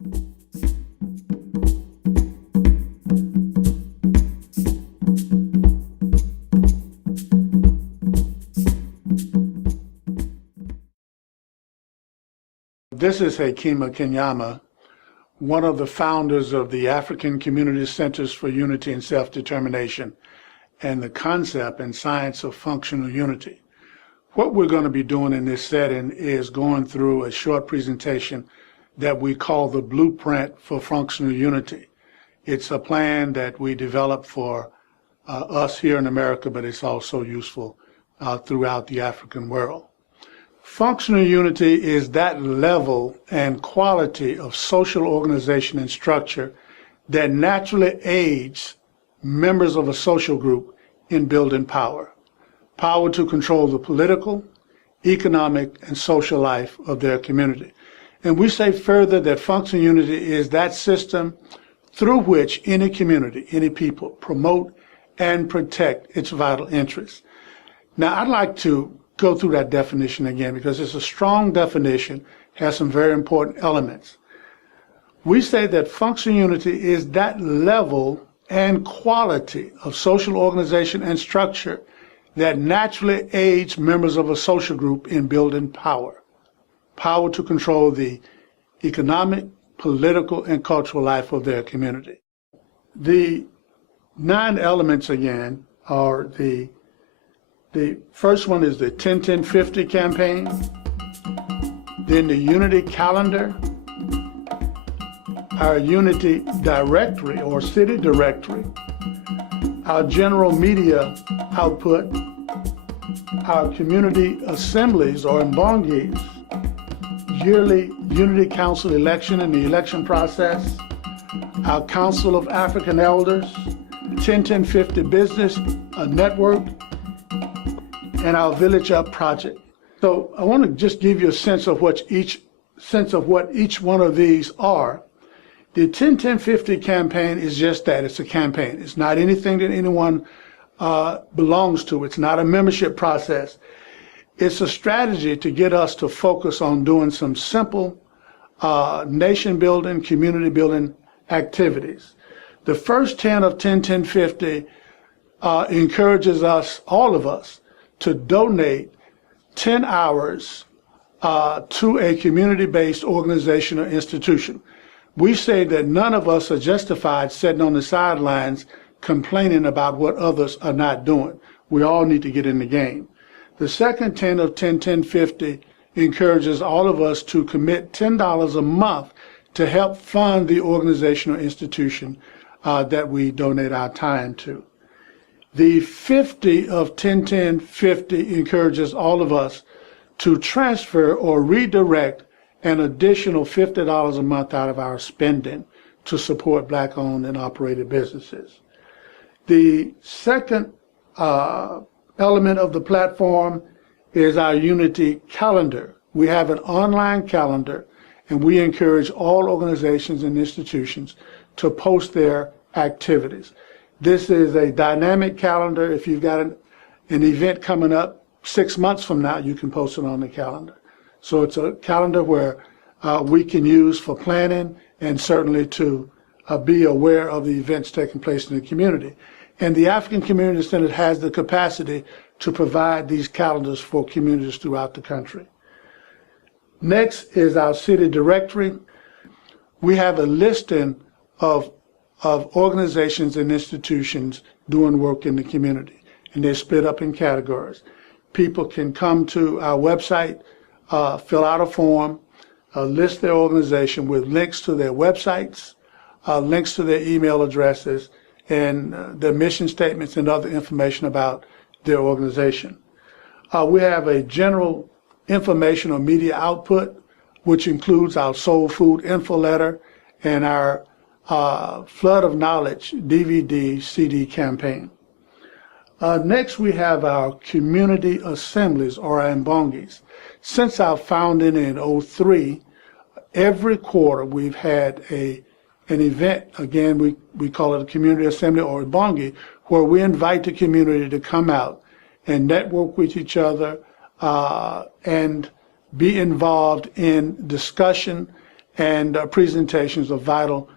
This is Hekima Kanyama, one of the founders of the African Community Centers for Unity and Self-Determination and the concept and science of functional unity. What we're going to be doing in this setting is going through a short presentation that we call the Blueprint for Functional Unity. It's a plan that we developed for us here in America, but it's also useful throughout the African world. Functional unity is that level and quality of social organization and structure that naturally aids members of a social group in building power. Power to control the political, economic, and social life of their community. And we say further that functional unity is that system through which any community, any people promote and protect its vital interests. Now, I'd like to go through that definition again because it's a strong definition, has some very important elements. We say that functional unity is that level and quality of social organization and structure that naturally aids members of a social group in building power. Power to control the economic, political, and cultural life of their community. The 9 elements again are the first one is the 10-10-50 campaign, then the Unity Calendar, our Unity Directory or City Directory, our general media output, our community assemblies or mbongis, yearly Unity Council election and the election process, our Council of African Elders, 10-10-50 Business Network, and our Village Up project. So I want to just give you a sense of what each one of these are. The 10-10-50 campaign is just that. It's a campaign. It's not anything that anyone belongs to. It's not a membership process. It's a strategy to get us to focus on doing some simple nation building, community building activities. The first 10 of 10-10-50 encourages us, all of us, to donate 10 hours to a community-based organization or institution. We say that none of us are justified sitting on the sidelines complaining about what others are not doing. We all need to get in the game. The second 10 of 10-10-50 encourages all of us to commit $10 a month to help fund the organization or institution that we donate our time to. The 50 of 10-10-50 encourages all of us to transfer or redirect an additional $50 a month out of our spending to support Black-owned and operated businesses. The second element of the platform is our Unity Calendar. We have an online calendar, and we encourage all organizations and institutions to post their activities. This is a dynamic calendar. If you've got an event coming up 6 months from now, you can post it on the calendar. So it's a calendar where we can use for planning and certainly to be aware of the events taking place in the community. And the African Community Center has the capacity to provide these calendars for communities throughout the country. Next is our city directory. We have a listing of organizations and institutions doing work in the community, and they're split up in categories. People can come to our website, fill out a form, list their organization with links to their websites, links to their email addresses, and their mission statements and other information about their organization. We have a general information or media output, which includes our Soul Food info letter and our Flood of Knowledge DVD CD campaign. Next, we have our community assemblies, or our mbongis. Since our founding in 2003, every quarter we've had an event. Again, we call it a community assembly or a mbongi, where we invite the community to come out and network with each other and be involved in discussion and presentations of vital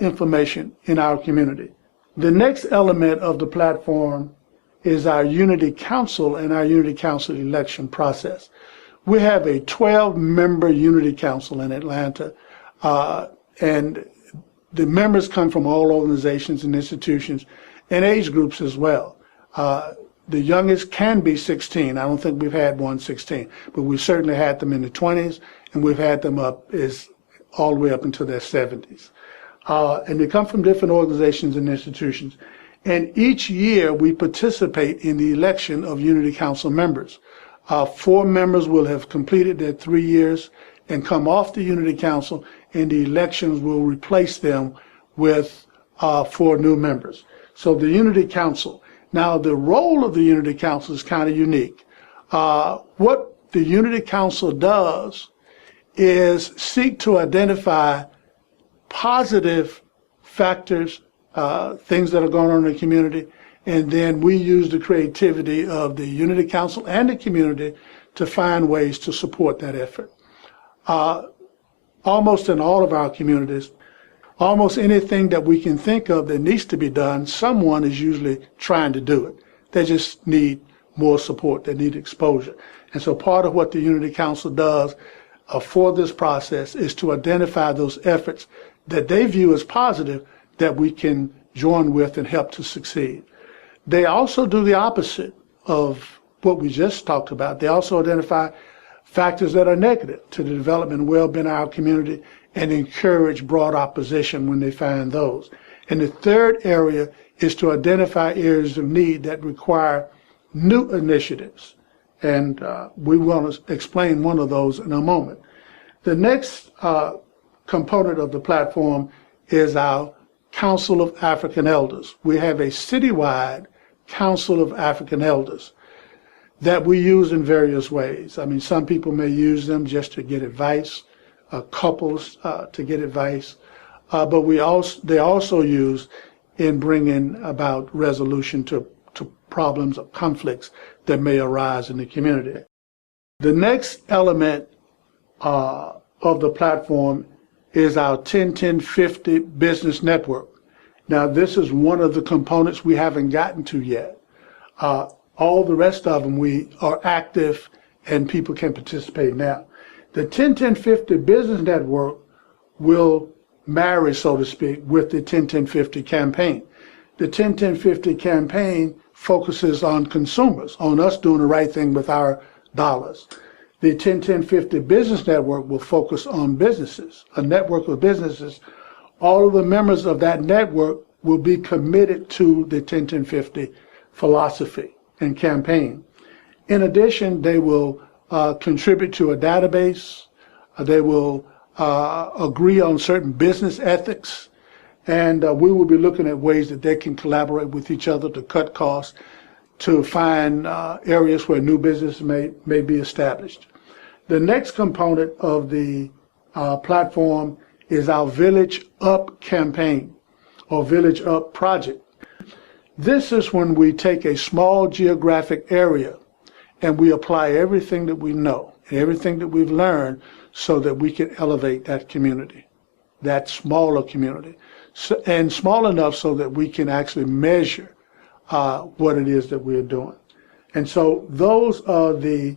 information in our community. The next element of the platform is our Unity Council and our Unity Council election process. We have a 12-member Unity Council in Atlanta, and the members come from all organizations and institutions and age groups as well. The youngest can be 16. I don't think we've had one 16, but we've certainly had them in the 20s, and we've had them all the way up into their 70s. And they come from different organizations and institutions. And each year we participate in the election of Unity Council members. 4 members will have completed their 3 years and come off the Unity Council, and the elections will replace them with 4 new members. So the Unity Council. Now the role of the Unity Council is kind of unique. What the Unity Council does is seek to identify positive factors, things that are going on in the community, and then we use the creativity of the Unity Council and the community to find ways to support that effort. Almost in all of our communities, almost anything that we can think of that needs to be done, someone is usually trying to do it. They just need more support, they need exposure. And so part of what the Unity Council does for this process is to identify those efforts that they view as positive that we can join with and help to succeed. They also do the opposite of what we just talked about. They also identify factors that are negative to the development and well-being of our community and encourage broad opposition when they find those. And the third area is to identify areas of need that require new initiatives. And we want to explain one of those in a moment. The next component of the platform is our Council of African Elders. We have a citywide Council of African Elders that we use in various ways. I mean, some people may use them just to get advice, couples to get advice, but they also use in bringing about resolution to problems or conflicts that may arise in the community. The next element of the platform is our 10-10-50 business network. Now, this is one of the components we haven't gotten to yet. All the rest of them, we are active and people can participate now. The 10-10-50 business network will marry, so to speak, with the 10-10-50 campaign. The 10-10-50 campaign focuses on consumers, on us doing the right thing with our dollars. The 10-10-50 business network will focus on businesses, a network of businesses. All of the members of that network will be committed to the 10-10-50 philosophy and campaign. In addition, they will contribute to a database. They will agree on certain business ethics, and we will be looking at ways that they can collaborate with each other to cut costs, to find areas where new business may be established. The next component of the platform is our Village Up campaign or Village Up project. This is when we take a small geographic area and we apply everything that we know, everything that we've learned, so that we can elevate that community, that smaller community, and small enough so that we can actually measure what it is that we're doing. And so those are the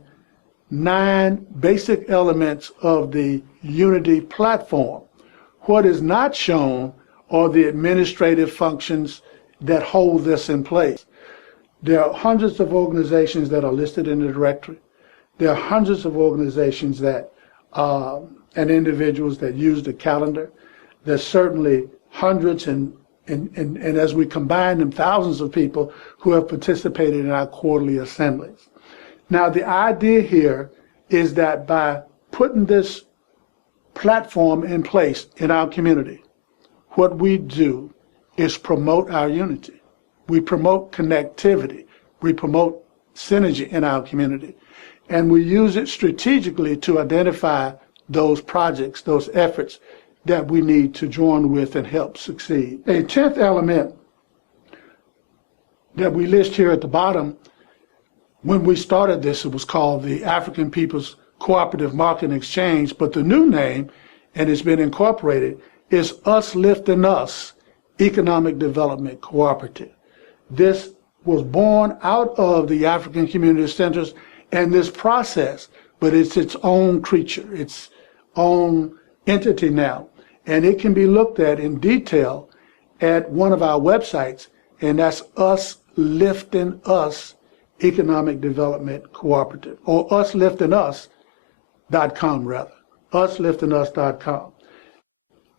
9 basic elements of the Unity platform. What is not shown are the administrative functions that hold this in place. There are hundreds of organizations that are listed in the directory. There are hundreds of organizations that and individuals that use the calendar. There's certainly hundreds and as we combine them, thousands of people who have participated in our quarterly assemblies. Now, the idea here is that by putting this platform in place in our community, what we do is promote our unity. We promote connectivity. We promote synergy in our community. And we use it strategically to identify those projects, those efforts that we need to join with and help succeed. A 10th element that we list here at the bottom, when we started this, it was called the African People's Cooperative Market Exchange, but the new name, and it's been incorporated, is Us Lifting Us Economic Development Cooperative. This was born out of the African Community Centers and this process, but it's its own creature, its own entity now. And it can be looked at in detail at one of our websites, and that's Us Lifting Us Economic Development Cooperative, or usliftingus.com rather, usliftingus.com.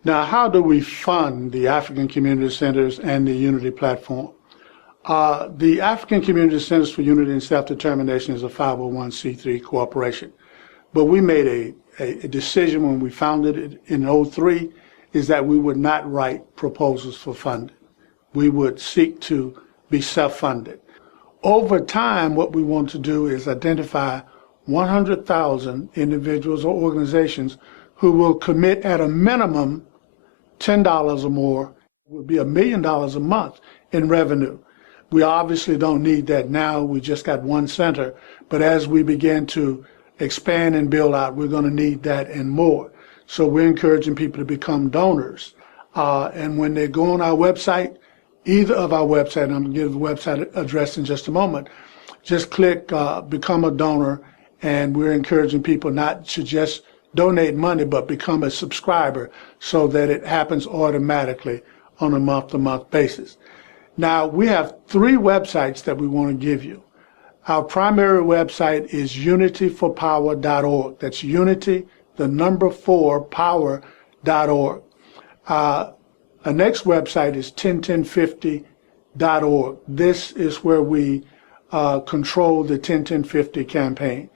Now, how do we fund the African Community Centers and the Unity Platform? The African Community Centers for Unity and Self-Determination is a 501c3 corporation, but we made a decision when we founded it in '03 is that we would not write proposals for funding. We would seek to be self-funded. Over time, what we want to do is identify 100,000 individuals or organizations who will commit at a minimum $10 or more, would be $1 million a month in revenue. We obviously don't need that now. We just got one center, but as we begin to expand and build out, we're going to need that and more. So we're encouraging people to become donors. And when they go on our website, either of our website, and I'm going to give the website address in just a moment, just click Become a Donor, and we're encouraging people not to just donate money, but become a subscriber so that it happens automatically on a month-to-month basis. Now, we have 3 websites that we want to give you. Our primary website is unityforpower.org. That's unity, the number 4, power.org. Our next website is 101050.org. This is where we control the 101050 campaign.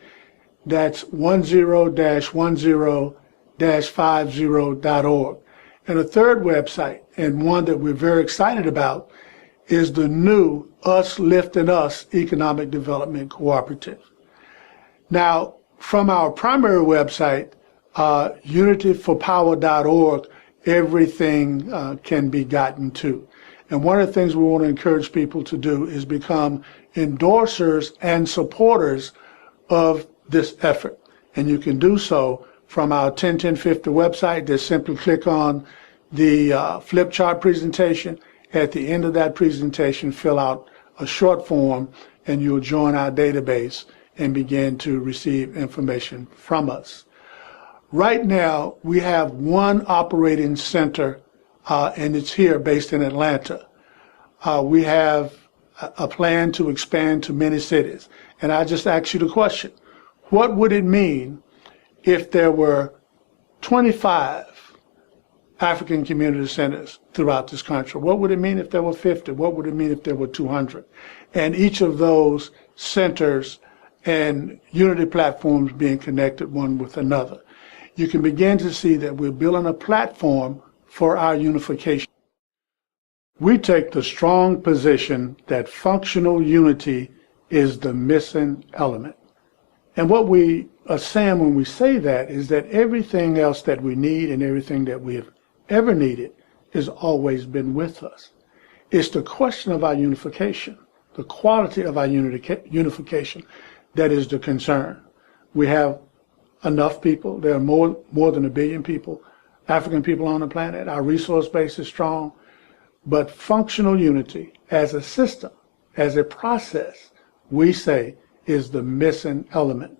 That's 10-10-50.org. And a third website, and one that we're very excited about, is the new Us Lifting Us Economic Development Cooperative. Now, from our primary website, unityforpower.org, everything can be gotten to. And one of the things we want to encourage people to do is become endorsers and supporters of this effort. And you can do so from our 101050 website. Just simply click on the flip chart presentation. At the end of that presentation, fill out a short form, and you'll join our database and begin to receive information from us. Right now, we have one operating center, and it's here based in Atlanta. We have a plan to expand to many cities. And I just ask you the question, what would it mean if there were 25 African community centers throughout this country? What would it mean if there were 50? What would it mean if there were 200? And each of those centers and unity platforms being connected one with another. You can begin to see that we're building a platform for our unification. We take the strong position that functional unity is the missing element. And what we are saying when we say that is that everything else that we need and everything that we have ever needed has always been with us. It's the question of our unification, the quality of our unification that is the concern. We have enough people. There are more than 1 billion people, African people on the planet. Our resource base is strong, but functional unity as a system, as a process, we say is the missing element.